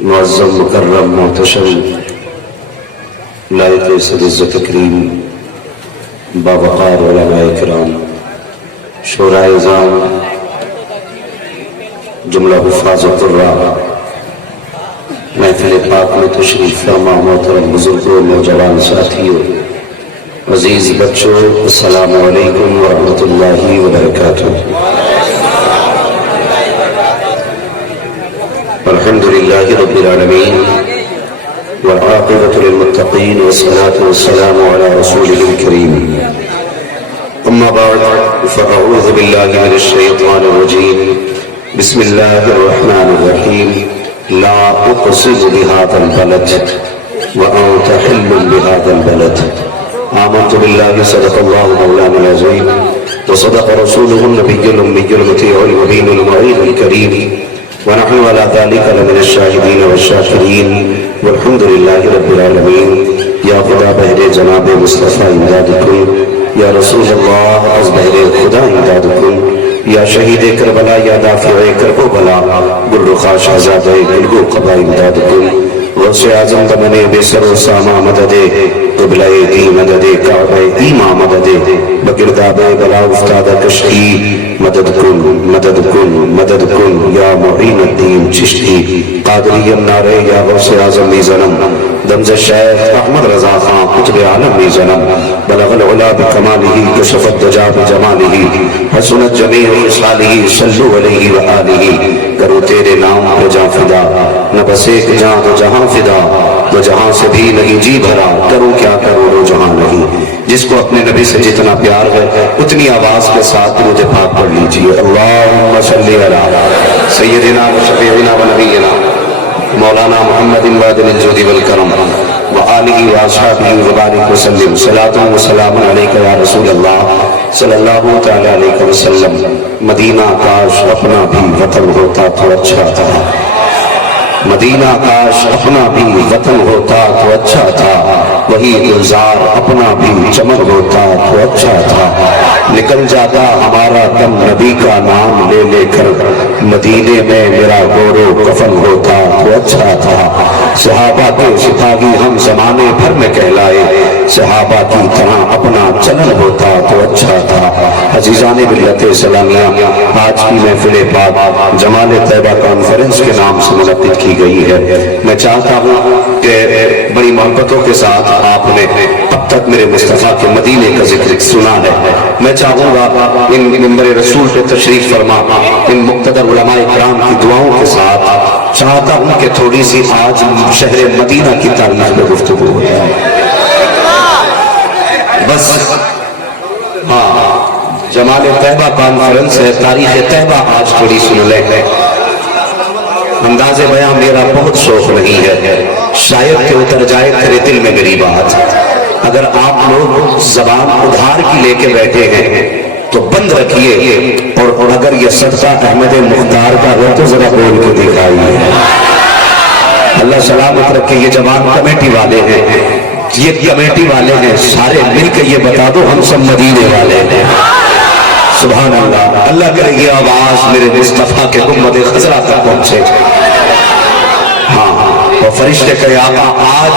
معظم مکرم محتشم لائق صد عزت کریم باوقار علماء کرام شورا اعظام جملہ حفاظ القراء محفل پاک میں تشریف فرما محترم بزرگوں نوجوان ساتھیوں عزیز بچوں السلام علیکم ورحمۃ اللہ وبرکاتہ۔ الحمد للہ رب العالمین والعاقبۃ للمتقین والصلاة والسلام علی رسولہ الکریم اما بعد فاعوذ باللہ من الشیطان الرجیم بسم اللہ الرحمن الرحیم لا اقسم بهذا البلد وانت حل بهذا البلد آمنت بالله صدق الله مولانا العظيم وصدق رسوله النبي الأمي المطيع المبين المعين الكريم ونحن على ذلك لمن الشاهدين والشاكرين والحمد لله رب العالمين۔ یا خدا بہر جناب مصطفیٰ امداد کن، یا رسول اللہ از بہر خدا امداد کن، یا شہید کربلا یا دافع کرب و بلا گلرخا شہزادہ گلگو قبا امداد کن، غوث اعظم دمنے بے سر و ساما مدد قبلہ دی مدد کعبہ ایمہ مدد بگرداب بلا افتاد کشتی مدد کن مدد کن مدد کن یا معین الدین چشتی قادری النارے یا غوث اعظم میزنم دمز شیخ احمد رضا خان قطب عالم میزنم بلغ العلا بکمالہ کشف الدجا بجمالہ حسنت جمیع خصالہ صلو علیہ وآلہ۔ کرو تیرے نام پہ جان فدا نہ بس ایک جان تو جہاں فدا تو جہاں سے بھی نہیں جی بھرا کروں کیا کروں رو جہاں نہیں۔ جس کو اپنے نبی سے جتنا پیار ہے اتنی آواز کے ساتھ درود پاک پڑھ لیجئے۔ اللہم صلی علی سیدنا و شفیعنا و نبینا مولانا محمد وادل الجود والکرم وآلہ واصحابہ وبارک وسلم صلاۃ و سلام علیک یا رسول اللہ صلی اللہ تعالی علیہ وسلم۔ مدینہ کاش اپنا بھی وطن ہوتا تو اچھا تھا، مدینہ کاش اپنا بھی وطن ہوتا تو اچھا تھا، وہی گلزار اپنا بھی چمن ہوتا تو اچھا تھا، نکل جاتا ہمارا دم نبی کا نام لے لے کر، مدینے میں میرا گورو کفن ہوتا تو اچھا تھا، صحابہ کے سپاہی ہم زمانے بھر میں کہلائے، صحابہ کی طرح اپنا چلن ہوتا تو اچھا تھا۔ عزیزان ملت اسلامیہ، آج کی محفل پاک جمال طیبہ کانفرنس کے نام سے منعقد کی گئی ہے۔ میں چاہتا ہوں کہ بڑی محبتوں کے ساتھ آپ نے اب تک میرے مصطفیٰ کے مدینے کا ذکر سنا ہے، میں چاہوں گا ان منبر رسول پہ تشریف فرما ان مقتدر علماء اکرام کی دعاؤں کے ساتھ چاہتا ہوں کہ تھوڑی سی آج شہر مدینہ کی تاریخ پہ گفتگو ہو جائے۔ بس ہاں، جمال طیبہ کانفرنس ہے، تاریخ طیبہ آج تھوڑی سن لیں۔ انداز بیان میرا بہت شوق نہیں ہے، شاید کہ اتر جائے تیرے دل میں میری بات۔ اگر آپ لوگ زبان ادھار کی لے کے بیٹھے ہیں تو بند رکھیے، اور اگر یہ صدقہ احمد مختار کا ہو تو ذرا بول کے دکھائیے۔ اللہ سلامت رکھے۔ یہ جوان کمیٹی والے ہیں، یہ کمیٹی والے ہیں، سارے مل کے یہ بتا دو ہم سب مدینے والے ہیں۔ سبحان اللہ۔ اللہ کرے یہ آواز میرے مصطفیٰ کے گنبد خضرا تک پہنچے۔ ہاں، اور فرشتے کہے آقا آج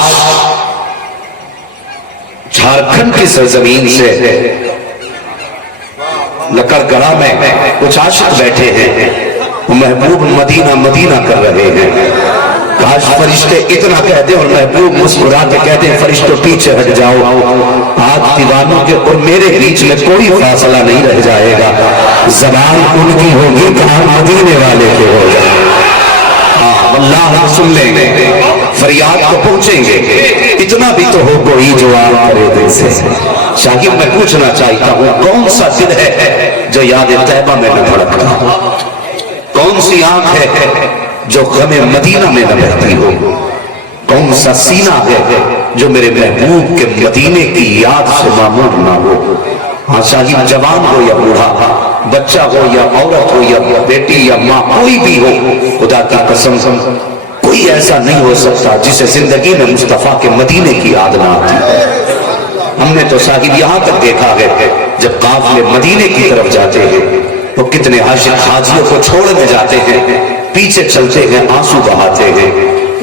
جھارکھنڈ کی سرزمین سے لکڑ گڑا میں کچھ عاشق بیٹھے ہیں، وہ محبوب مدینہ مدینہ کر رہے ہیں۔ کاش فرشتے اتنا کہہ دیں اور محبوب مسکرا کے کہہ دیں فرشتوں پیچھے ہٹ جاؤ، آج دیوانوں کے اور میرے بیچ میں کوئی فاصلہ نہیں رہ جائے گا، زبان ان کی ہوگی کان مدینے والے کے ہو جائے۔ اللہ سن لیں گے، فریاد کو پہنچیں گے، اتنا بھی تو ہو کوئی جو آن کرے دل سے۔ شاہد میں پوچھنا چاہتا ہوں کون سا دل ہے جو یاد طیبہ میں نہ دھڑکتا، کون سی آنکھ ہے جو غم مدینہ میں نہ بہتی ہو، کون سا سینہ ہے جو میرے محبوب کے مدینے کی یاد سے معمور نہ ہو۔ ہاں شاہد جوان ہو یا بوڑھا، بچہ ہو یا عورت ہو یا بیٹی یا ماں، کوئی بھی ہو، خدا کی قسم کوئی ایسا نہیں ہو سکتا جسے زندگی میں مصطفیٰ کے مدینے کی یاد نہ آتی۔ ہم نے تو صاحب یہاں تک دیکھا ہے جب قافلے مدینے کی طرف جاتے ہیں وہ کتنے عاشق حاجیوں کو چھوڑنے جاتے ہیں، پیچھے چلتے ہیں، آنسو بہاتے ہیں.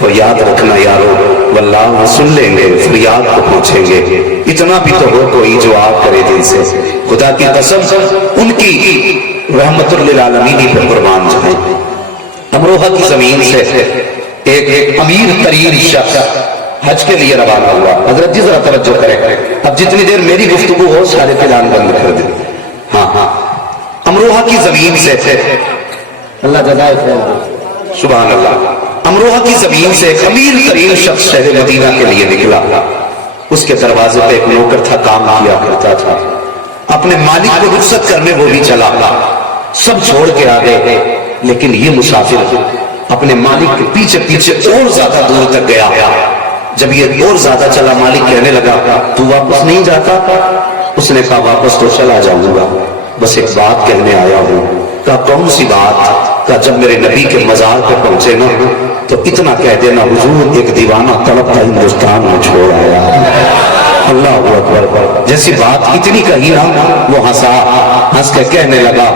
اور یاد رکھنا یارو، واللہ وہ سن لیں گے، فریاد کو پہنچیں گے. اتنا بھی تو ہو کوئی جو آگ کرے دل سے. خدا کی قسم ان کی رحمت للعالمین پر قربان جائیں. امروہہ کی زمین سے ایک امیر ترین شخص حج کے لیے روانہ ہوا. حضرت جی ذرا توجہ کریں، اب جتنی دیر میری گفتگو ہو سارے پلان بند کر دیں. ہاں امروہہ کی زمین سے، اللہ جزائے خیر، سبحان اللہ، امروہہ کی زمین سے ایک امیر ترین شخص شہر مدینہ کے لیے نکلا. اس کے دروازے پہ ایک نوکر تھا، کام کیا کرتا تھا. اپنے مالک کو رخصت کرنے وہ بھی چلا، سب چھوڑ کے آ گئے. لیکن یہ مسافر اپنے مالک کے پیچھے پیچھے اور زیادہ دور تک گیا. جب یہ اور زیادہ چلا، مالک کہنے لگا تو واپس نہیں جاتا؟ اس نے کہا واپس تو چلا جاؤں گا، بس ایک بات کہنے آیا ہوں. کہا کون سی بات؟ کہا جب میرے نبی کے مزار پہ پہنچے نا تو اتنا کہہ دینا حضور ایک دیوانہ تڑپتا ہندوستان میں چھوڑ آیا. اللہ اکبر. جیسی بات اتنی کہی نا، وہ ہنس کے کہنے لگا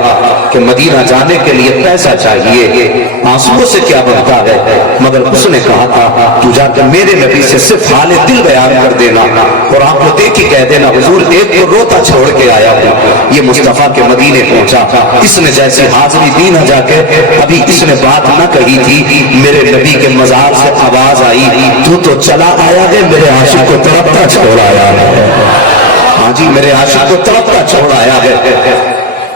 کہ مدینہ جانے کے لیے پیسہ چاہیے، آنسوؤں سے کیا بنتا ہے. مگر اس نے کہا تھا تو جا کر میرے نبی سے صرف حال دل بیان کر دینا اور آپ کو دیکھ کے کہہ دینا حضور ایک کو روتا چھوڑ کے آیا ہوں. یہ مصطفیٰ کے مدینے پہنچا، اس نے جیسی حاضری دی نہ جا کے، ابھی اس نے بات نہ کہی تھی، میرے نبی کے مزار سے آواز آئی تو چلا آیا ہے، میرے عاشق کو تڑپتا چھوڑ آیا. ہاں جی، میرے عاشق کو تڑپتا چھوڑ آیا ہے.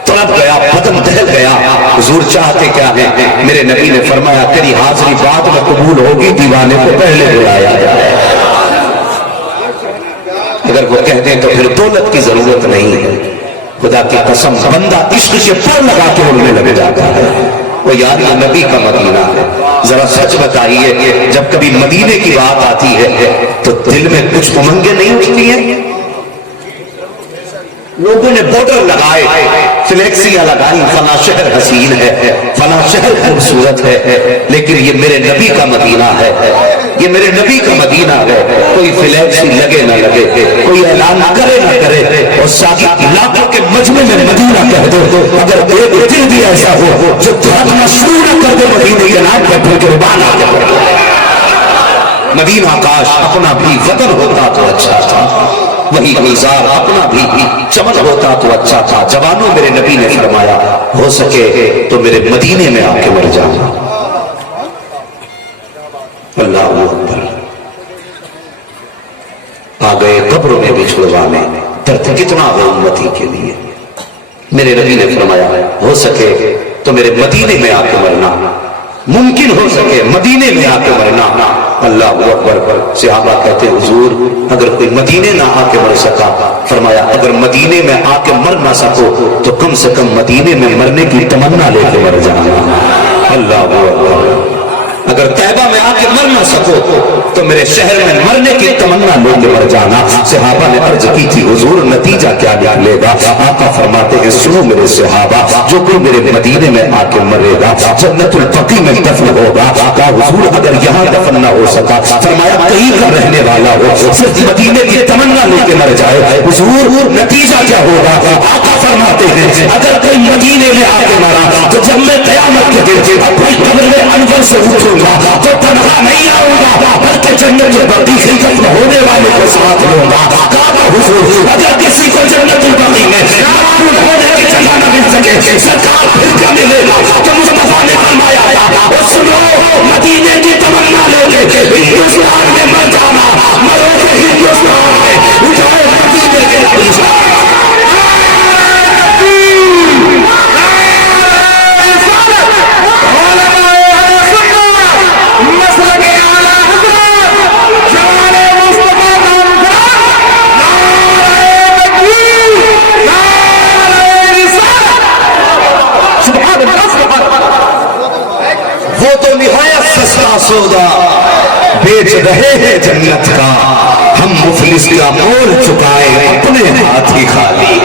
تڑپ گیا، بدن دہل گیا. حضور چاہتے کیا ہے؟ میرے نبی نے فرمایا تیری حاضری بعد میں قبول ہوگی، دیوانے کو پہلے بلایا جائے. اگر وہ کہتے ہیں تو پھر دولت کی ضرورت نہیں ہے. خدا کی قسم بندہ عشق کے پر لگا کے اڑنے لگ جاتا ہے. وہ یار یہ نبی کا مدینہ ہے. ذرا سچ بتائیے، جب کبھی مدینے کی بات آتی ہے تو دل میں کچھ امنگیں نہیں اٹھتی ہیں؟ لوگوں نے بورڈر لگائے، فلیکسیاں لگائی، فلاں شہر حسین ہے، فلاں شہر خوبصورت ہے، لیکن یہ میرے نبی کا مدینہ ہے، یہ میرے نبی کا مدینہ ہے. کوئی فلیکسی لگے نہ لگے، کوئی اعلان کرے نہ کرے، اور ساقی علاقوں کے مجمع میں مدینہ کہہ دو، اگر ایک دل بھی ایسا ہو جو دھڑکنا شروع نہ کر دے مدینے کے نام پہ، پھر قربان آ جائے. مدینہ کاش اپنا بھی وطن ہوتا تو اچھا تھا، وہی گلزار اپنا بھی چمن ہوتا تو اچھا تھا. جوانوں میرے نبی نے فرمایا ہو سکے تو میرے مدینے میں آ کے مر جانا. اللہ اکبر. آ گئے قبروں میں بھی چھڑوانے، درد کتنا ہو امتی کے لیے. میرے نبی نے فرمایا ہو سکے تو میرے مدینے میں آ کے مرنا، ممکن ہو سکے مدینے میں آ کے مرنا. اللہ اکبر. صحابہ کہتے حضور اگر کوئی مدینے نہ آ کے مر سکا، فرمایا اگر مدینے میں آ کے مر نہ سکو تو کم سے کم مدینے میں مرنے کی تمنا لے کے مر جانا. اللہ اکبر. اگر طیبہ میں آ کے مر نہ سکو تو میرے شہر میں مرنے کی تمنا لے کے مر جانا. صحابہ نے عرض کی تھی حضور نتیجہ کیا نکلے گا؟ آقا فرماتے ہیں سنو میرے صحابہ، جو کوئی میرے مدینے میں آ کے مرے گا جنت البقیع میں دفن ہوگا. کہا حضور اگر یہاں دفن نہ ہو سکا، فرمایا کہیں کا رہنے والا ہو صرف مدینے کی تمنا لے کے مر جائے، حضور نتیجہ کیا ہوگا؟ آقا فرماتے ہیں اگر کوئی مدینے میں آ کے مرا تو جب میں قیامت کے دن اپنی قبر میں انور سے اٹھوں تو تنہا نہیں آؤں گا، بلکہ جنت البقیع خلقت میں ہونے والے کو ساتھ لوں گا. حضور اگر کسی کو جنت البقیع میں مقبول ہونے کی جگہ نہ مل سکے، سرکار پھر کیا ملے گا؟ تو مصطفیٰ نے فرمایا اور سنو مدینے کی تمنا لے کے ہندوستان میں مر جانا، مرو گے ہندوستان میں، اٹھائے مدینے کے نام. سودا بیچ رہے ہیں جنت کا، ہم مفلس کا مول چکائے اپنے ہاتھ ہی خالی.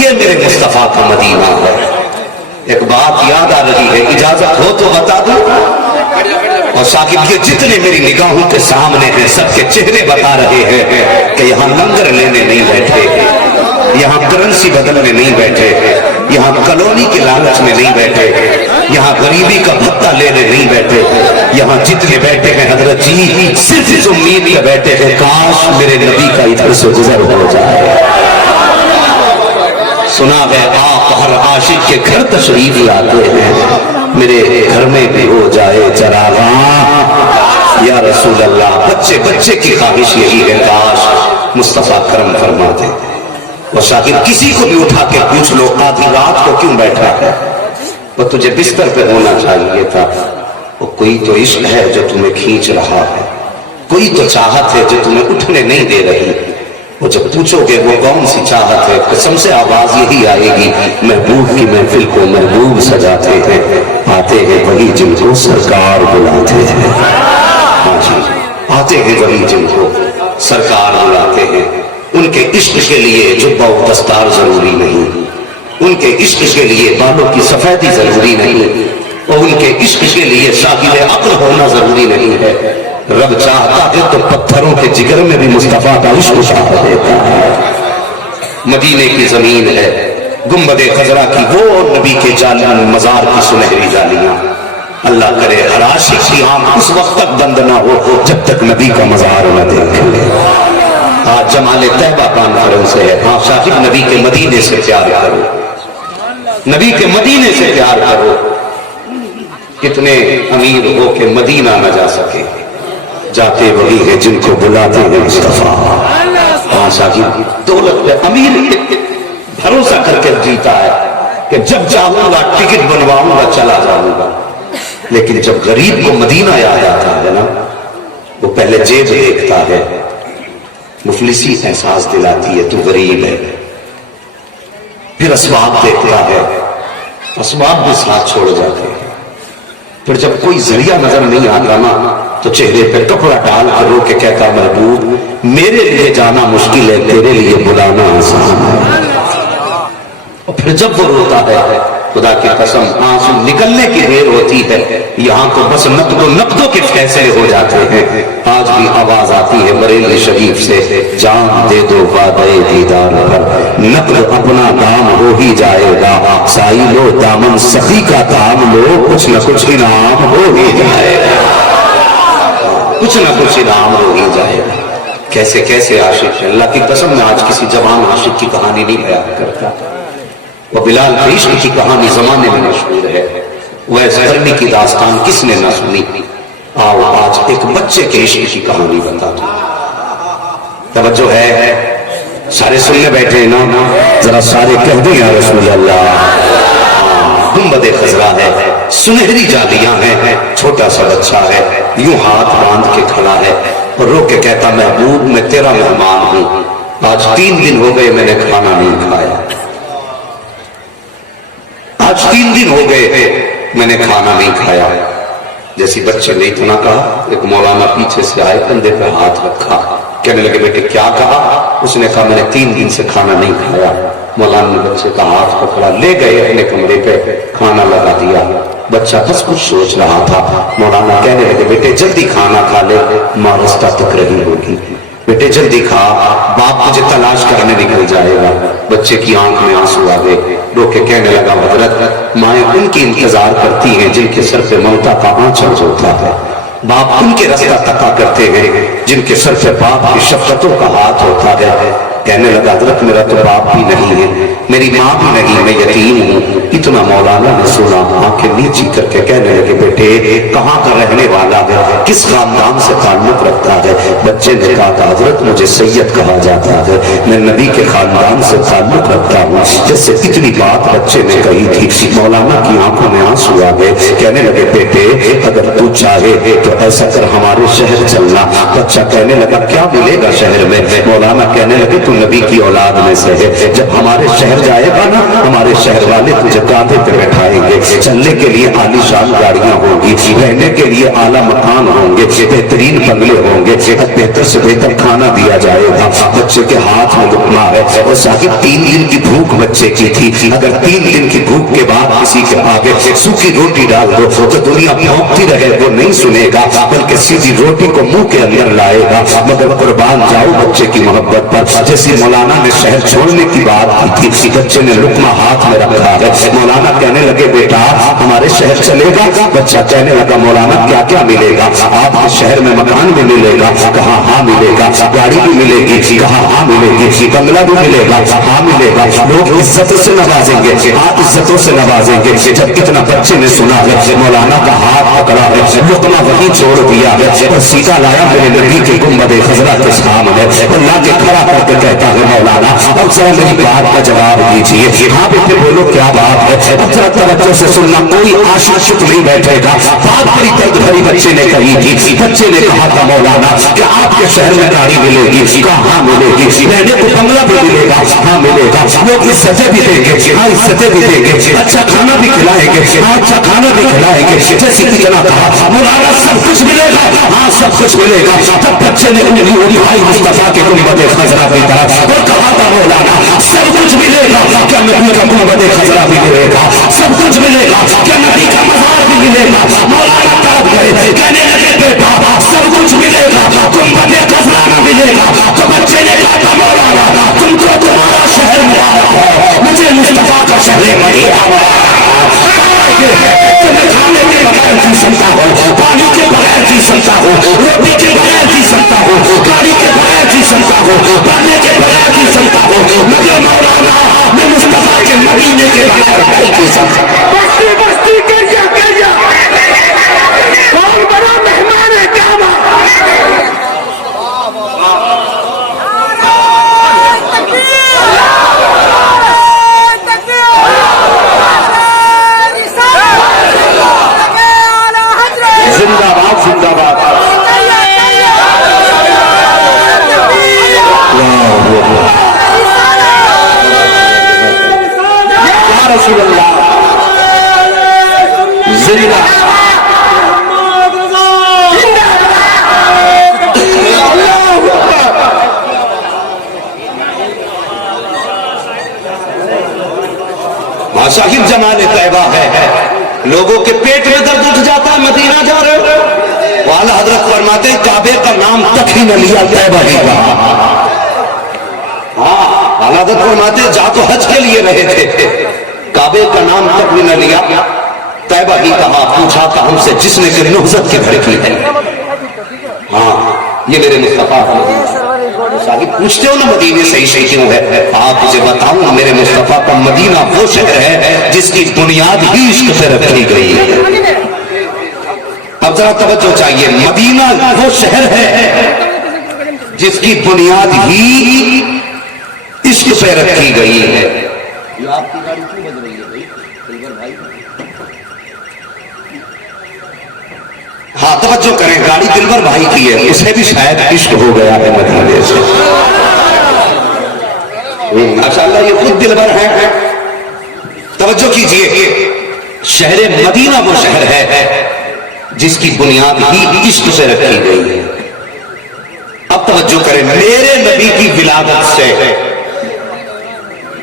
یہ میرے مصطفیٰ کا مدینہ ہے. ایک بات یاد آ رہی ہے، اجازت ہو تو بتا دوں. اور ثاقب یہ جتنے میری نگاہوں کے سامنے ہیں سب کے چہرے بتا رہے ہیں کہ یہاں لنگر لینے نہیں بیٹھے. یہاں کرنسی بدلنے نہیں بیٹھے، یہاں کالونی کے لالچ میں نہیں بیٹھے، یہاں غریبی کا بھتہ لینے نہیں بیٹھے، یہاں جتنے بیٹھے ہیں حضرت جی صرف اس امید میں بیٹھے ہیں کاش میرے نبی کا ادھر سے گزر ہو جائے۔ سنا ہے آپ ہر عاشق کے گھر تشریف لاتے ہیں، میرے گھر میں بھی ہو جائے چراغاں یا رسول اللہ۔ بچے بچے کی خواہش یہی ہے کاش مصطفیٰ کرم فرماتے۔ اور شاید کسی کو بھی اٹھا کے پوچھ لو آدھی رات کو کیوں بیٹھا ہے، وہ تجھے بستر پہ ہونا چاہیے تھا۔ وہ کوئی تو عشق ہے جو تمہیں کھینچ رہا ہے، کوئی تو چاہت ہے جو تمہیں اٹھنے نہیں دے رہی۔ وہ جب پوچھو گے وہ کون سی چاہت ہے، قسم سے آواز یہی آئے گی، محبوب کی محفل کو محبوب سجاتے ہیں، آتے ہیں وہی جن کو سرکار بلاتے ہیں۔ ہاں جی، آتے ہیں وہی جن کو سرکار بلاتے ہیں۔ ان کے عشق کے لیے جبہ و دستار ضروری نہیں، ان کے عشق کے لیے بالوں کی سفیدی ضروری نہیں، اور ان کے عشق کے لیے صاحب عقل ہونا ضروری نہیں ہے۔ رب چاہتا ہے تو پتھروں کے جگر میں بھی مصطفیٰ کا عشق اتار دیتا ہے۔ مدینے کی زمین ہے، گنبد خضرا کی وہ نبی کے جالیاں، مزار کی سنہری جالیاں۔ اللہ کرے ہر عاشق کی آنکھ اس وقت تک بند نہ ہو جب تک نبی کا مزار نہ دیکھ لے۔ آج جمال طیبہ کانفرنس سے ہے، ہاں صاحب نبی کے مدینے سے پیار کرو، نبی کے مدینے سے پیار کرو۔ کتنے امیر ہو کے مدینہ نہ جا سکے، جاتے وہی ہے جن کو بلاتے ہیں مصطفیٰ۔ ہاں صاحب دولت پہ امیر بھروسہ کر کے جیتا ہے کہ جب چاہوں گا ٹکٹ بنواؤں گا چلا جاؤں گا، لیکن جب غریب کو مدینہ یاد آتا ہے نا، وہ پہلے جیب دیکھتا ہے، مفلسی احساس دلاتی ہے تو غریب ہے، پھر اسباب دیکھتا ہے، اسباب بھی ساتھ چھوڑ جاتے ہیں، پھر جب کوئی ذریعہ نظر نہیں آتا نا تو چہرے پہ کپڑا ڈال کر رو کے کہتا محبوب میرے لیے جانا مشکل ہے، تیرے لیے بلانا آسان ہے۔ اور پھر جب وہ روتا ہے خدا کی قسم آنسو نکلنے کی دیر ہوتی ہے، یہاں تو بس نقد و نقدوں کے فیصلے ہو جاتے ہیں۔ آج بھی آواز آتی ہے بریلی شریف سے، جان دے دو وعدے دیدار پر، نقد اپنا دام ہو ہی جائے گا، سائی لو دامن سخی کا دام لو، کچھ نہ کچھ انعام ہو ہی جائے گا، کچھ نہ کچھ انعام ہو ہی جائے گا۔ کیسے کیسے عاشق ہے، اللہ کی قسم میں آج کسی جوان عاشق کی کہانی نہیں بیان کرتا۔ وہ بلال کے عشق کی کہانی زمانے میں مشہور ہے، وہ کرنی کی داستان کس نے نہ سنی؟ آؤ آج ایک بچے کے عشق کی کہانی بتا دو۔ توجہ ہے، سارے سننے بیٹھے ہیں نا، ذرا سارے کہہ دیں یا رسول اللہ۔ گنبد خضرا ہے، سنہری جالیاں ہیں، چھوٹا سا بچہ ہے، یوں ہاتھ باندھ کے کھڑا ہے اور رو کے کہتا محبوب میں تیرا مہمان ہوں، آج 3 دن ہو گئے میں نے کھانا نہیں کھایا، آج 3 دن ہو گئے میں نے کھانا نہیں کھایا۔ جیسی بچے نے اتنا کہا، ایک مولانا پیچھے سے آئے، کندھے پہ ہاتھ رکھا، کہنے لگے بیٹے کیا کہا؟ اس نے کہا میں نے 3 دن سے کھانا نہیں کھایا۔ مولانا نے بچے کا ہاتھ پکڑا، لے گئے اپنے کمرے پہ، کھانا لگا دیا۔ بچہ بس کچھ سوچ رہا تھا، مولانا کہنے لگے بیٹے جلدی کھانا کھا لے، ماں رستہ تک رہی ہوگی، بیٹے جلدی کھا، باپ تجھے تلاش کرنے نکل جائے گا۔ بچے کی آنکھ میں آنسو آ گئے، رو کے کہنے لگا حضرت مائیں ان کی انتظار کرتی ہیں جن کے سر پہ ممتا کا آنچل ہوتا ہے، باپ ان کے رستہ تکا کرتے ہیں جن کے سر پہ باپ کی شفقتوں کا ہاتھ ہوتا ہے۔ کہنے لگا حضرت میرا تو باپ بھی نہیں ہے، میری ماں بھی نہیں، میں یتیم ہوں۔ اتنا مولانا نے سنا، آنکھیں نیچی کر کے کہنے لگے بیٹے کہاں کا رہنے والا ہے، کس خاندان سے تعلق رکھتا ہے؟ بچے نے کہا کہ حضرت مجھے سید کہا جاتا ہے، میں نبی کے خاندان سے تعلق رکھتا ہوں۔ جیسے اتنی بات بچے نے کہی تھی، مولانا کی آنکھوں میں آنسو آ گئے، کہنے لگے بیٹے اگر تو چاہے تو ایسا کر ہمارے شہر چلنا۔ بچہ کہنے لگا کیا ملے گا شہر میں؟ مولانا کہنے لگے تو نبی کی اولاد میں سے ہے، جب ہمارے شہر جائے گا نا ہمارے شہر والے تجھے کاندھے پہ بٹھائیں گے، چلنے کے لیے عالی شان گاڑیاں ہوں گی، رہنے کے لیے اعلیٰ مکان ہوں گے، بہترین بنگلے ہوں گے، بہتر سے بہتر کھانا دیا جائے گا۔ بچے کے ہاتھ میں لقمہ ہے، اور صاحب 3 دن کی بھوک بچے کی تھی، اگر 3 دن کی بھوک کے بعد کسی کے آگے سوکھی روٹی ڈال دو تو دنیا بھونکتی رہے وہ نہیں سنے گا بلکہ سیدھی روٹی کو منہ کے اندر لائے گا. مگر قربان جاؤ بچے کی محبت پر. جیسے مولانا نے شہر چھوڑنے کی بات کی تھی, بچے نے لقمہ ہاتھ میں رکھا ہے. مولانا کہنے لگے بیٹا ہمارے شہر چلے گا. بچہ کہنے لگا مولانا کیا کیا ملے گا؟ آپ کے شہر میں مکان بھی ملے گا؟ کہا ہاں ملے گا. گاڑی بھی ملے گی؟ کہا ہاں ملے گی. بنگلہ بھی ملے گا؟ ہاں ملے گا. لوگ عزتوں سے نوازیں گے؟ ہاں عزتوں سے نوازیں گے. جب کتنا بچے نے سنا ہے مولانا کا ہاتھ پکڑا ہے, لقمہ وہیں چھوڑ دیا ہے اور سیدھا لایا میرے نبی کے گنبد خضرا کے سامنے اور لا کے کھڑا کر کے کہتا ہے مولانا اب ذرا میری بات کا جواب دیجیے. ہاں بیٹے بولو کیا بات ہے؟ اب ذرا توجہ سے سننا, کوئی عاشق نہیں بیٹھے گا. بات بڑی درد بھری بچے نے کہی تھی. بچے نے کہا تھا مولانا کہ آپ کے شہر میں گاڑی ملے گی؟ کہا ہاں ملے گی. رہنے کو بنگلہ بھی ملے گا؟ ہاں ملے گا. لوگ عزتیں بھی دیں گے؟ ہاں عزتیں بھی دیں گے. اچھا کھانا بھی کھلائیں گے؟ ہاں اچھا کھانا بھی کھلائیں گے. جیسے کتنا کہا مولانا سب کچھ ملے گا؟ ہاں سب کچھ ملے گا. تب بچے نے انگلی اٹھائی مصطفیٰ کے گنبد خضرا کی طرف اور کہا تھا مولانا سب کچھ ملے گا, کیا نبی کا گنبد خضرا بھی ملے گا؟ سب کچھ ملے گا, کیا نبی کا مزار بھی ملے گا؟ مولانا تڑپ گئے, کہنے لگے بیٹا سب کچھ ملے گا, گنبد خضرا نہ ملے گا. تو بچے نے کہا تھا مولانا تم کو تمہارا شہر مبارک ہے, مجھے مصطفیٰ کا شہر مدینہ تمہیں کھانے کے بغیر جی سکتا ہو, پانی کے بغیر جی سکتا ہو, روٹی کے بغیر جی سکتا ہو, گاڑی کے بغیر جی سکتا ہو, پڑھنے کے بغیر جی سکتا ہو, مگر مولانا میں مصطفیٰ کے مدینے کے بغیر نہیں جی سکتا. بستی بستی کیا کون بڑا مہمان ہے کعبہ. زندہ باد زندہ باد. یا رسول اللہ زندہ. صاحب جمال طیبہ ہے, لوگوں کے پیٹ میں درد اٹھ جاتا ہے. مدینہ جا رہے ہو, اعلیٰ حضرت فرماتے ہیں کعبے کا نام تک ہی نہ لیا, طیبہ ہی کہا. ہاں اعلیٰ حضرت فرماتے ہیں جا تو حج کے لیے رہے تھے, کعبے کا نام تک بھی نہ لیا, طیبہ ہی کہا. پوچھا تھا ہم سے جس نے کہ نہضت کی دھڑکی ہے. ہاں یہ میرے مصطفیٰ صاحب پوچھتے ہو نا مدینے صحیح کیوں ہے, آپ اسے بتاؤں میرے مصطفیٰ کا مدینہ وہ شہر ہے جس کی بنیاد ہی عشق سے رکھی گئی ہے. اب ذرا توجہ چاہیے, مدینہ وہ شہر ہے جس کی بنیاد ہی عشق سے رکھی گئی ہے. یہ آپ کی گاڑی کیوں بج رہی ہے بھائی؟ ہاں توجہ کریں, گاڑی دلبر بھائی کی ہے, اسے بھی شاید عشق ہو گیا ہے مدینے سے. ماشاءاللہ یہ خود دلبر ہے. توجہ کیجئے, شہر مدینہ وہ شہر ہے جس کی بنیاد ہی عشق سے رکھی گئی ہے. اب توجہ کریں, میرے نبی کی ولادت سے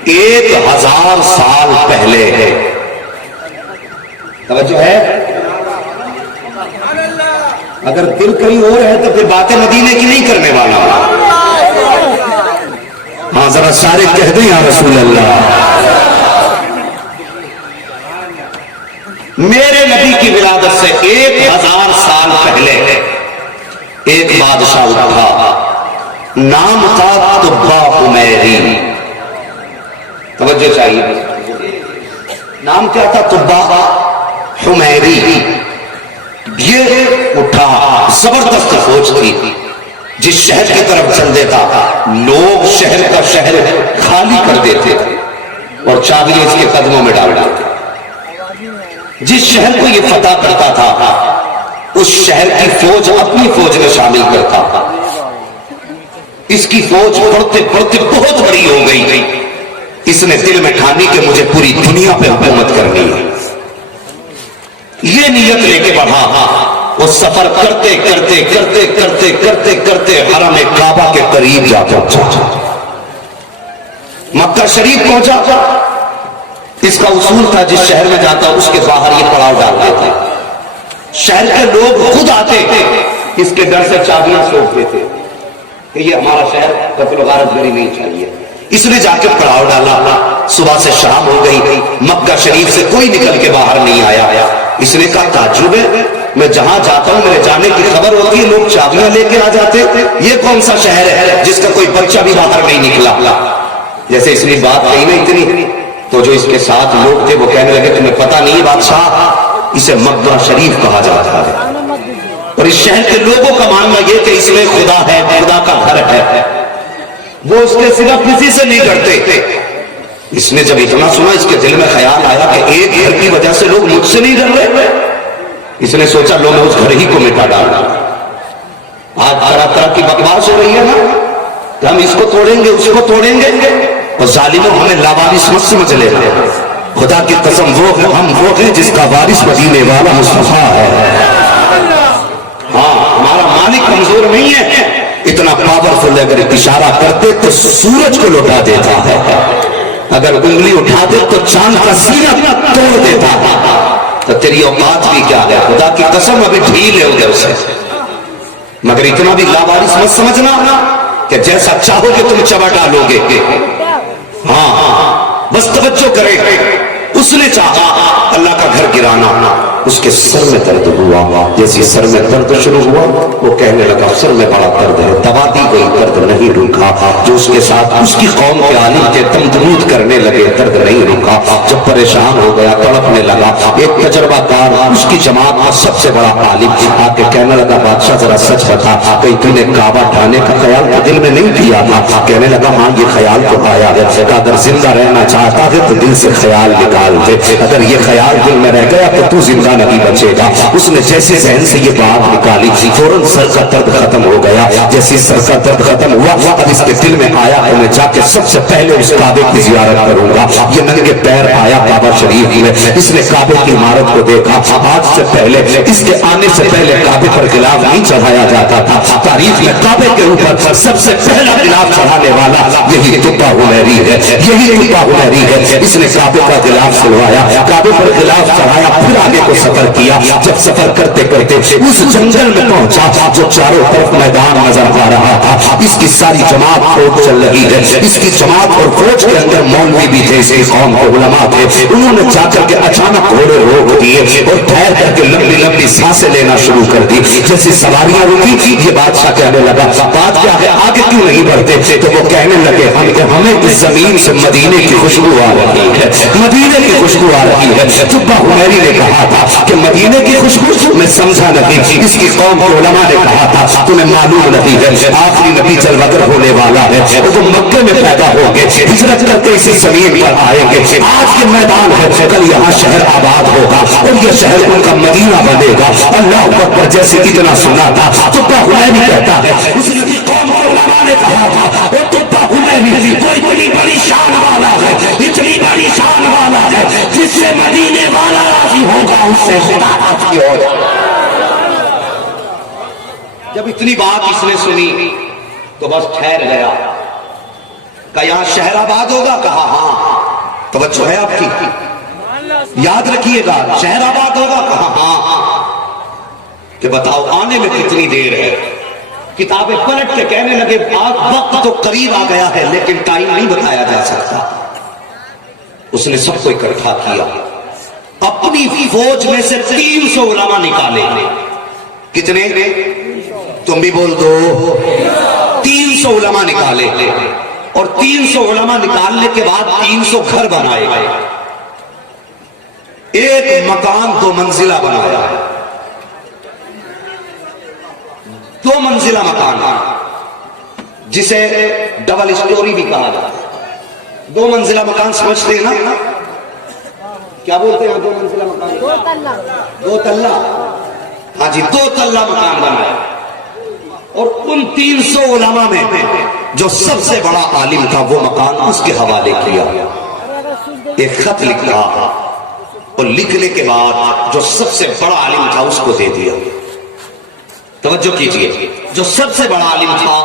1000 سال پہلے ہے. توجہ ہے, اگر دل کہیں اور ہے تو پھر باتیں مدینے کی نہیں کرنے والا. ہاں ذرا سارے کہہ دیں یا رسول اللہ. میرے نبی کی ولادت سے 1000 سال پہلے ایک بادشاہ تھا, نام تھا طبہ حمیری. توجہ چاہیے, نام کیا تھا؟ طبہ حمیری. یہ اٹھا, زبردست فوج تھی, جس شہر کی طرف چل دیتا لوگ شہر کا شہر خالی کر دیتے اور چابیاں اس کے قدموں میں ڈال دیتے. جس شہر کو یہ فتح کرتا تھا اس شہر کی فوج اپنی فوج میں شامل کرتا تھا. اس کی فوج بڑھتے بڑھتے بہت بڑی ہو گئی. اس نے دل میں ٹھانی کہ مجھے پوری دنیا پہ حکومت کرنی ہے. یہ نیت لے کے بڑھا, وہ سفر کرتے کرتے کرتے کرتے کرتے کرتے حرم کعبہ کے قریب جا پہنچا. مکہ شریف پہنچا. اس کا اصول تھا جس شہر میں جاتا اس کے باہر یہ پڑاؤ ڈال دیتے. شہر کے لوگ خود آتے اس کے ڈر سے چابیاں سونپتے تھے کہ یہ ہمارا شہر قتل و غارت گری نہیں چاہیے. اس نے جا کے پڑاؤ ڈالا. صبح سے شام ہو گئی, مکہ شریف سے کوئی نکل کے باہر نہیں آیا. اس نے کہا تعجب ہے, میں جہاں جاتا ہوں میرے جانے کی خبر ہوتی ہے, لوگ چابیاں لے کے آ جاتے. یہ کون سا شہر ہے جس کا کوئی بچہ بھی باہر نہیں نکلا؟ جیسے اس نے بات کہی نا اتنی, تو جو اس کے ساتھ لوگ تھے وہ کہنے لگے تمہیں پتہ نہیں ہے بادشاہ, اسے مکہ شریف کہا جاتا ہے. اور اس شہر کے لوگوں کا ماننا یہ کہ اس میں خدا ہے, خدا کا گھر ہے. وہ اس کے صرف کسی سے نہیں ڈرتے. اس نے جب اتنا سنا اس کے دل میں خیال آیا کہ ایک گھر کی وجہ سے لوگ مجھ سے نہیں ڈر رہے. اس نے سوچا لو میں اس گھر ہی کو مٹا ڈالنا. آج طرح طرح کی بکواس ہو رہی ہے نا کہ ہم اس کو توڑیں گے اس کو توڑیں گے, اور ظالموں ہمیں لاوارث مت سمجھ لینا. خدا کی قسم وہ ہے, ہم وہ ہیں جس کا وارث مدینے والا مصطفیٰ ہے. ہاں ہمارا مالک کمزور نہیں ہے, اتنا پاورفل ہے. اگر اشارہ کرتے تو سورج کو لوٹا دیتا ہے, اگر انگلی اٹھا دے تو چاند کا سینہ توڑ دیتا ہے. تو تیری اوقات بھی کیا ہے, خدا کی قسم ابھی ڈھیل ہے ادھر اسے. مگر اتنا بھی لاوارث مت سمجھنا کہ جیسا چاہو گے تم چبا ڈالو گے. ہاں بس توجہ کرے, اس نے چاہا اللہ کا گھر گرانا. اس کے سر میں درد ہوا, جیسے سر میں درد شروع ہوا وہ کہنے لگا سر میں بڑا درد ہے. دوا دی گئی, درد نہیں رکا. جو اس کے ساتھ اس کی قوم کے عالم تھے دم درود کرنے لگے, درد نہیں رکا. جب پریشان ہو گیا, تڑپنے لگا, ایک تجربہ کار اس کی جماعت کا سب سے بڑا عالم آ کے کہنے لگا بادشاہ ذرا سچ بتا, کہیں تو نے کعبہ ڈھانے کا خیال تو دل میں نہیں کیا تھا؟ کہنے لگا ہاں یہ خیال تو آیا ہے. اگر زندہ رہنا چاہتا ہے تو دل سے خیال نکال دے, اگر یہ خیال دل میں رہ گیا تو تو زندہ نہیں بچے گا. اس نے جیسے ذہن سے یہ بات نکالی فوراً سر کا درد ختم ہو گیا. جیسے سر کا درد ختم ہوا اب اس کے دل میں آیا کہ میں جا کے سب سے پہلے اس کعبے کی زیارت کروں گا. یہ ننگے پیر آیا کعبہ شریف میں, اس نے کعبے کی عمارت کو دیکھا. آج سے پہلے اس کے آنے سے پہلے کعبے پر غلاف نہیں چڑھایا جاتا تھا. تاریخ میں کعبے کے اوپر سب سے پہلا غلاف چڑھانے والا یہی تبا حمیری ہے, یہی تبا حمیری ہے. اس نے کعبے کا غلاف چڑھوایا, کعبے پر غلاف چڑھایا, پھر آگے کو سفر کیا. جب سفر کرتے کرتے اس جنگل میں پہنچا جو چاروں طرف میدان نظر آ رہا تھا. اس کی ساری جماعت فوج چل رہی ہے. اس کی جماعت اور فوج کے اندر مولوی بھی تھے, اس کی قوم کے علماء تھے. انہوں نے جا کر کے اچانک گھوڑے روک دیے اور ٹھہر کر کے لمبی لمبی سانسیں لینا شروع کر دی. جیسے سواریاں رکی یہ بادشاہ کہنے لگا بات کیا ہے, آگے کیوں نہیں بڑھتے؟ تو وہ کہنے لگے ہمیں اس زمین سے مدینے کی خوشبو آ رہی ہے, مدینے کی خوشبو آ رہی ہے. تبا حمیری نے کہا تھا کہ مدینے کی خوشبو میں سمجھا نہیں. اس کی قوم کے علماء نے کہا تھا تمہیں معلوم نہیں ہے آخری نبی جلوہ گر ہونے والا ہے, وہ مکے میں پیدا ہو گئے, ہجرت کر کے اسی زمین پر آئیں گے. آج کے میدان ہے, کل یہاں شہر آباد ہوگا اور یہ شہر ان کا مدینہ بنے گا. اللہ اکبر. جیسے اتنا سنا تھا تبا حمیری کہتا ہے اس کی قوم کے علماء نے کہا تھا تبا حمیری کوئی بڑی بڑی شان والا ہے, اتنی بڑی شان والا ہے جس سے مدینے والا راضی ہوگا اس سے خدا راضی ہوگا. جب اتنی بات اس نے سنی تو بس ٹھہر گیا. کہ یہاں شہر آباد ہوگا؟ کہا ہاں. توجہ ہے آپ کی, یاد رکھیے گا شہر آباد ہوگا؟ کہا ہاں. کہ بتاؤ آنے میں کتنی دیر ہے؟ کتابیں پلٹ کے کہنے لگے وقت تو قریب آ گیا ہے لیکن ٹائم نہیں بتایا جا سکتا. اس نے سب کو اکٹھا کیا, اپنی فوج میں سے 300 علماء نکالے. کتنے؟ تم بھی بول دو. 300 علماء نکالے, اور 300 علماء نکالنے کے بعد 300 گھر بنائے گئے. ایک مکان 2 منزلہ بنایا, 2 منزلہ مکان جسے ڈبل اسٹوری بھی کہا جاتا ہے. 2 منزلہ مکان سمجھتے ہیں نا, کیا بولتے ہیں 2 منزلہ مکان؟ 2 تلہ. ہاں جی, 2 تلہ مکان بنایا. اور ان 300 علماء میں جو سب سے بڑا عالم تھا وہ مکان اس کے حوالے کیا. ایک خط لکھا اور لکھنے کے بعد جو سب سے بڑا عالم تھا اس کو دے دیا. توجہ کیجئے, جو سب سے بڑا عالم تھا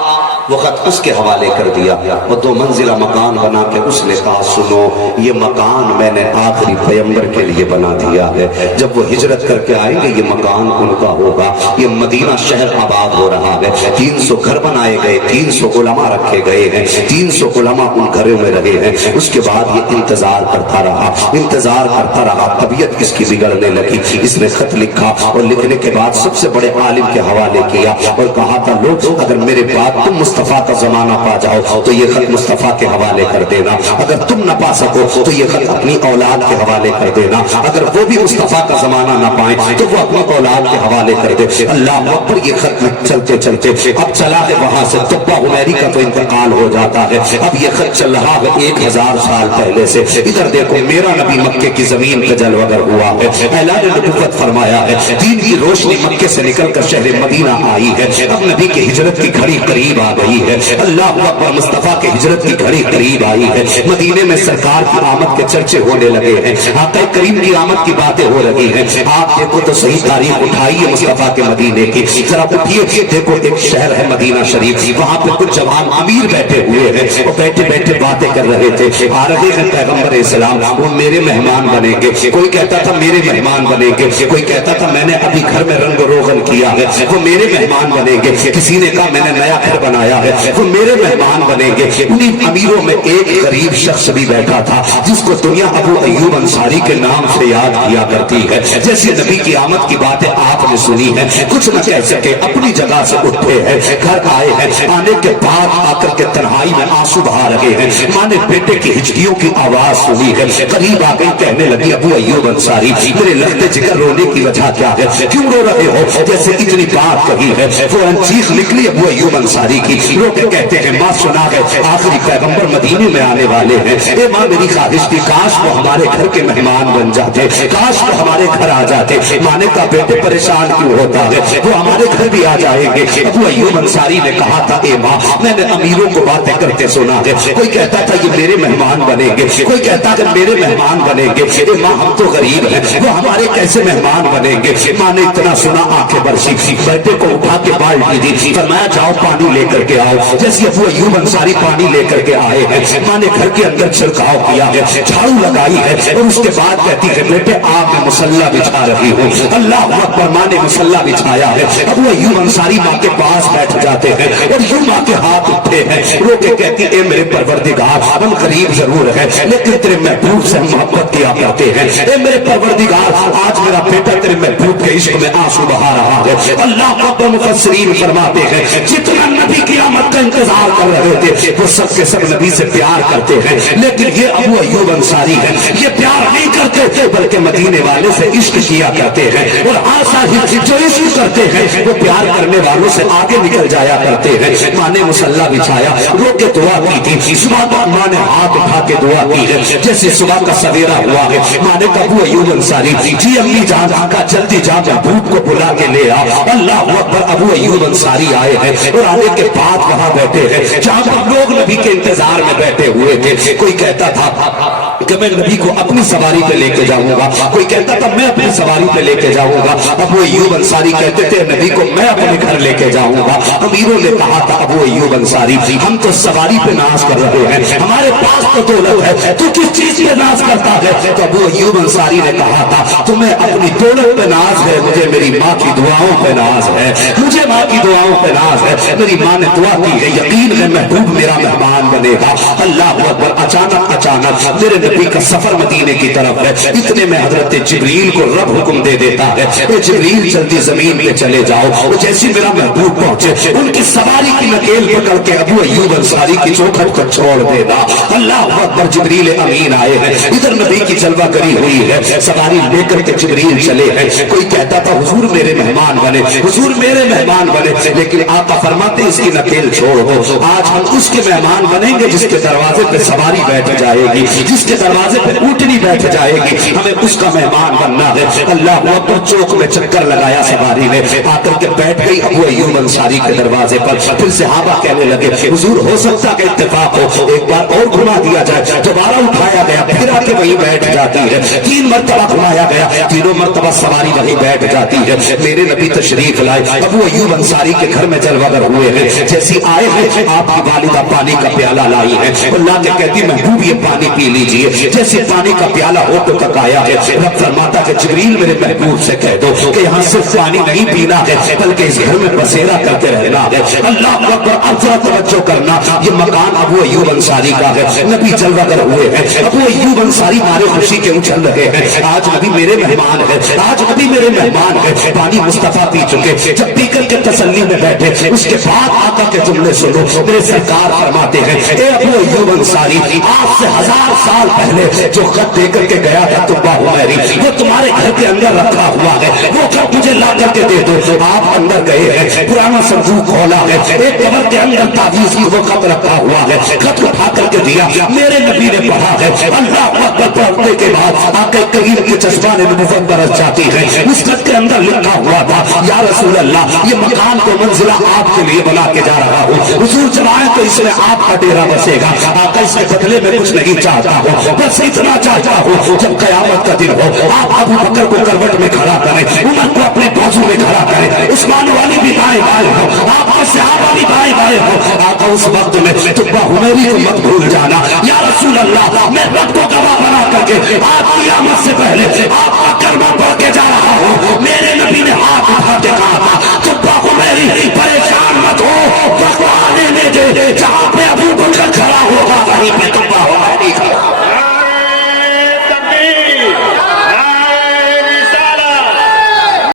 وہ خط اس کے حوالے کر دیا، وہ 2 منزلہ مکان بنا کے اس نے کہا سنو یہ مکان میں نے آخری پیغمبر کے لیے بنا دیا ہے، جب وہ ہجرت کر کے آئیں گے یہ مکان ان کا ہوگا، یہ مدینہ شہر آباد ہو رہا ہے، 300 گھر بنائے گئے، 300 علماء رکھے گئے ہیں، 300 علماء ان گھروں میں رہے ہیں۔ اس کے بعد یہ انتظار کرتا رہا، طبیعت اس کی بگڑنے لگی، اس نے خط لکھا اور لکھنے کے بعد سب سے بڑے عالم کے حوالے کیا اور کہا تھا لوگ اگر میرے بعد تم مصطفیٰ کا زمانہ پا جاؤ تو یہ خط مصطفیٰ کے حوالے کر دینا، اگر تم نہ پا سکو تو یہ خط اپنی اولاد کے حوالے کر دینا، اگر وہ بھی مصطفیٰ کا زمانہ نہ پائیں تو وہ اپنی اولاد کے حوالے کر دے۔ اللہ اکبر، یہ خط چلتے چلتے اب چلا ہے وہاں سے تبہ عمیری کا تو انتقال ہو جاتا ہے، اب یہ خط چل رہا ہے 1000 سال پہلے سے۔ ادھر دیکھو میرا نبی مکے کی زمین پہ جلوگر ہوا ہے، اعلان نبوت فرمایا ہے، دین کی روشنی مکے سے نکل کر شہر مدینہ آئی ہے، اب نبی کی ہجرت کی گھڑی قریب آ گئی ہے، اللہ اکبر، مصطفیٰ کی ہجرت کی گھڑی قریب آئی ہے، مدینے میں سرکار کی آمد کے چرچے ہونے لگے ہیں، آقا کریم کی آمد کی باتیں ہو رہی ہیں۔ آپ دیکھو تو صحیح تاریخ اٹھائیے مصطفیٰ کے مدینے کی، ذرا اٹھیے دیکھو ایک شہر ہے مدینہ شریف، وہاں پہ کچھ جوان امیر بیٹھے ہوئے ہیں، وہ بیٹھے بیٹھے باتیں کر رہے تھے، آ رہے ہیں پیغمبر اسلام، وہ میرے مہمان بنیں گے، کوئی کہتا تھا میرے مہمان بنیں گے، کوئی کہتا تھا میں نے ابھی گھر میں رنگ و روغن کیا ہے وہ میرے مہمان بنیں گے، کسی نے کہا میں نے نیا گھر بنایا ہے وہ میرے مہمان بنیں گے۔ انہیں امیروں میں ایک غریب شخص بھی بیٹھا تھا جس کو دنیا ابو ایوب انصاری کے نام سے یاد کیا کرتی ہے، جیسے نبی کی آمد کی باتیں آپ نے سنی ہے، کچھ نہ کہہ سکے، اپنی جگہ سے اٹھے ہیں، گھر آئے ہیں، آنے کے بعد آ کر کے تنہائی میں آنسو بہا رہے ہیں، ماں نے بیٹے کی ہچکیوں کی آواز سنی ہے، قریب آ گئی، کہنے لگی ابو ایوب انصاری میرے لختے جگر رونے کی وجہ کیا ہے، کیوں رو رہے ہو، جیسے اتنی بات کہی ہے، فوراً چیخ نکلی ابو ایوب انصاری کی، رو کے کہتے ہیں ماں سنا ہے آخری پیغمبر مدینے میں آنے والے ہیں، اے ماں میری خواہش تھی کاش وہ ہمارے گھر کے مہمان بن جاتے، کاش وہ ہمارے گھر آ جاتے، ماں نے کہا بیٹے پریشان کیوں ہوتا ہے، وہ ہمارے گھر بھی آ جائیں گے۔ ابو ایوب انصاری نے کہا تھا اے ماں میں نے امیروں کو باتیں کرتے سنا ہے، کوئی کہتا تھا یہ میرے مہمان بنیں گے، کوئی کہتا کہ میرے مہمان بنیں گے، اے ماں ہم تو غریب ہیں وہ ہمارے کیسے مہمان بنیں گے۔ ماں نے اتنا سنا آنکھیں برسی، بیٹے کو اٹھا کے بالٹی دی، فرمایا جاؤ پانی لے کر کے آؤ، جیسے ابو ایوب انصاری پانی لے کر کے آئے ہیں، ماں نے گھر کے اندر چھڑکاؤ کیا ہے، جھاڑو لگائی ہے اور اس کے بعد کہتی ہے بیٹے آپ میں مصلی بچھا رہی ہوں، اللہ اکبر، ماں نے مصلی بچھایا ہے، ابو ایوب انصاری ماں کے پاس بیٹھ جاتے ہیں اور یوں ماں کے ہاتھ اٹھے ہیں، رو کے کہتی اے میرے پروردگار ہم غریب ضرور ہیں لیکن تیرے محبوب سے محبت کیا کرتے ہیں، اے میرے پروردگار آج میرا بیٹا تیرے محبوب کے عشق میں آنسو بہا رہا ہے۔ اللہ اکبر، مفسرین فرماتے ہیں جتنا نبی کی آمد کا انتظار کر رہے تھے وہ سب کے سب نبی سے پیار کرتے ہیں، لیکن یہ ابو ایوب انصاری ہے یہ پیار نہیں کرتے تھے بلکہ مدینے والے سے عشق کیا کرتے ہیں، اور آسا ہی جو عشق کرتے ہیں وہ پیار کرنے والوں سے آگے نکل جایا کرتے ہیں۔ ماں نے مصلی بچھایا، رو کے دعا کی تھی، صبح بعد ماں نے ہاتھ اٹھا کے دعا کی ہے، جیسے صبح کا سویرا ہوا ہے ماں نے کہا ابو ایوب انصاری جی امی جان کا جلدی جا محبوب کو بلا کے لے آ۔ اللہ اکبر، ابو ایوب انصاری آئے ہیں اور آنے کے بعد وہاں بیٹھے ہیں جہاں پر لوگ نبی کے انتظار میں بیٹھے ہوئے تھے، کوئی کہتا تھا کہ میں نبی کو اپنی سواری پہ لے کے جاؤں گا، کوئی کہتا تھا میں اپنی سواری پہ لے کے جاؤں گا، ابو ایوب انصاری کہتے تھے نبی کو میں اپنے گھر لے کے جاؤں گا۔ امیروں نے کہا تھا ابو ایوب انصاری ہم تو سواری پہ ناز کر رہے ہیں، ہمارے پاس تو دولت ہے، تو کس چیز پہ ناز کرتا ہے؟ تو ابو ایوب انصاری نے کہا تھا تمہیں اپنی دولت پہ ناز ہے، مجھے میری ماں کی دعاؤں پہ ناز ہے، مجھے ماں کی دعاؤں پہ ناز ہے، میری ماں نے دعا کی ہے یقین ہے محبوب میرا مہمان بنے گا۔ اللہ اکبر، اچانک میرے نبی کا سفر مدینے کی طرف ہے، اتنے میں حضرت جبریل کو رب حکم دے دیتا ہے اے جبریل جلدی زمین پہ چلے جاؤ، جیسے میرا محبوب پہنچے ان کی سواری کی نکیل پکڑ کے ابو ایوب انصاری کی چوکھٹ کو چھوڑ دینا۔ اللہ اکبر، جبریل امین آئے ہیں، ادھر نبی کی جلوہ گری ہوئی ہے، سواری لے کر کے جبریل چلے ہیں، کوئی کہتا تھا حضور میرے مہمان بنے، حضور میرے مہمان بنے، لیکن آقا فرماتے اس کی نکیل چھوڑ دو، آج ہم اس کے مہمان بنیں گے جس کے دروازے پہ سواری بیٹھ جائے گی، جس کے کے دروازے پہ اونٹنی بیٹھ جائے گی، ہمیں اس کا مہمان بننا ہے۔ اللہ اکبر، چوک میں چکر لگایا سواری نے، آ کر کے بیٹھ گئی ابو ایوب انصاری کے دروازے پر۔ پھر صحابہ کہنے لگے حضور ہو سکتا کہ اتفاق ہو، ایک بار اور گھما دیا جائے۔ دوبارہ اٹھایا گیا، پھر آ کے وہیں بیٹھ جاتی ہے۔ 3 مرتبہ گھمایا گیا، تینوں مرتبہ سواری وہیں بیٹھ جاتی ہے۔ میرے نبی تشریف لائے، ابو ایوب انصاری کے گھر میں جلوہ گر ہوئے ہیں۔ جیسی آئے ہیں آپ کی والدہ پانی کا پیالہ لائی ہے، اللہ کے کہتی محبوب یہ پانی پی لیجئے۔ جیسے پانی کا پیالہ ہو تک آیا ہے، رب فرماتا کہ جبریل میرے محبوب سے کہہ دو کہ یہاں صرف پانی نہیں پینا ہے بلکہ اس گھر میں بسیرا کرتے رہنا ہے۔ اللہ اکبر، اب ذرا توجہ کرنا، یہ مکان ابو ایوب انصاری کا ہے۔ نبی جلوہ گر ہوئے ہیں، ابو ایوب انصاری مارے خوشی کے اچھل رہے ہیں، آج نبی میرے مہمان ہے، آج نبی میرے مہمان ہے۔ پانی مصطفیٰ پی چکے، جب پی کر کے تسلی میں بیٹھے، اس کے بعد آقا کے جملے سنو، میرے سرکار فرماتے ہیں اے ابو ایوب انصاری، آج سے 1000 سال پہلے جو خط دے کر کے گیا ہے تبا حمیری، وہ تمہارے گھر کے اندر رکھا ہوا ہے، وہ خط مجھے لا کر کے دے دو۔ آپ اندر گئے ہیں، پرانا صندوق کھولا ہے، ایک کمر کے اندر تعویذ کی وہ خط رکھا ہوا ہے، خط اٹھا کر کے دیا، میرے نبی نے پڑھا ہے۔ اللہ اکبر پڑھنے کے بعد آقا کریم کے چشمان نبوت برس جاتی ہے۔ اس خط کے اندر لکھا ہوا تھا یا رسول اللہ، یہ مکان کو منزلہ آپ کے لیے بنا کے جا رہا ہوں، حضور جب آئے تو اس میں آپ کا ڈیرا بسے گا، آقا اس کے بدلے میں کچھ نہیں چاہتا ہوں، بس اتنا چاہتا ہوں جب قیامت کا دن ہو آپ ابو بکر کو کروٹ میں کھڑا کریں، عمر کو اپنے بازو میں کھڑا کریں، عثمان والی بھی دائیں بائیں ہو، آپ کا صحابہ بھی دائیں بائیں ہو، آقا اس وقت میں تبا حمیری کو مت بھول جانا، یا رسول اللہ میں رب کو گواہ بنا کر کے آپ قیامت سے پہلے آپ کا کلمہ پڑھ کے جا رہا ہوں۔ میرے نبی نے ہاتھ اٹھا کے کہا تھا تبا حمیری پریشان مت ہو، بس آنے میں دے، جہاں پہ ابو بکر کھڑا ہوگا وہیں پہ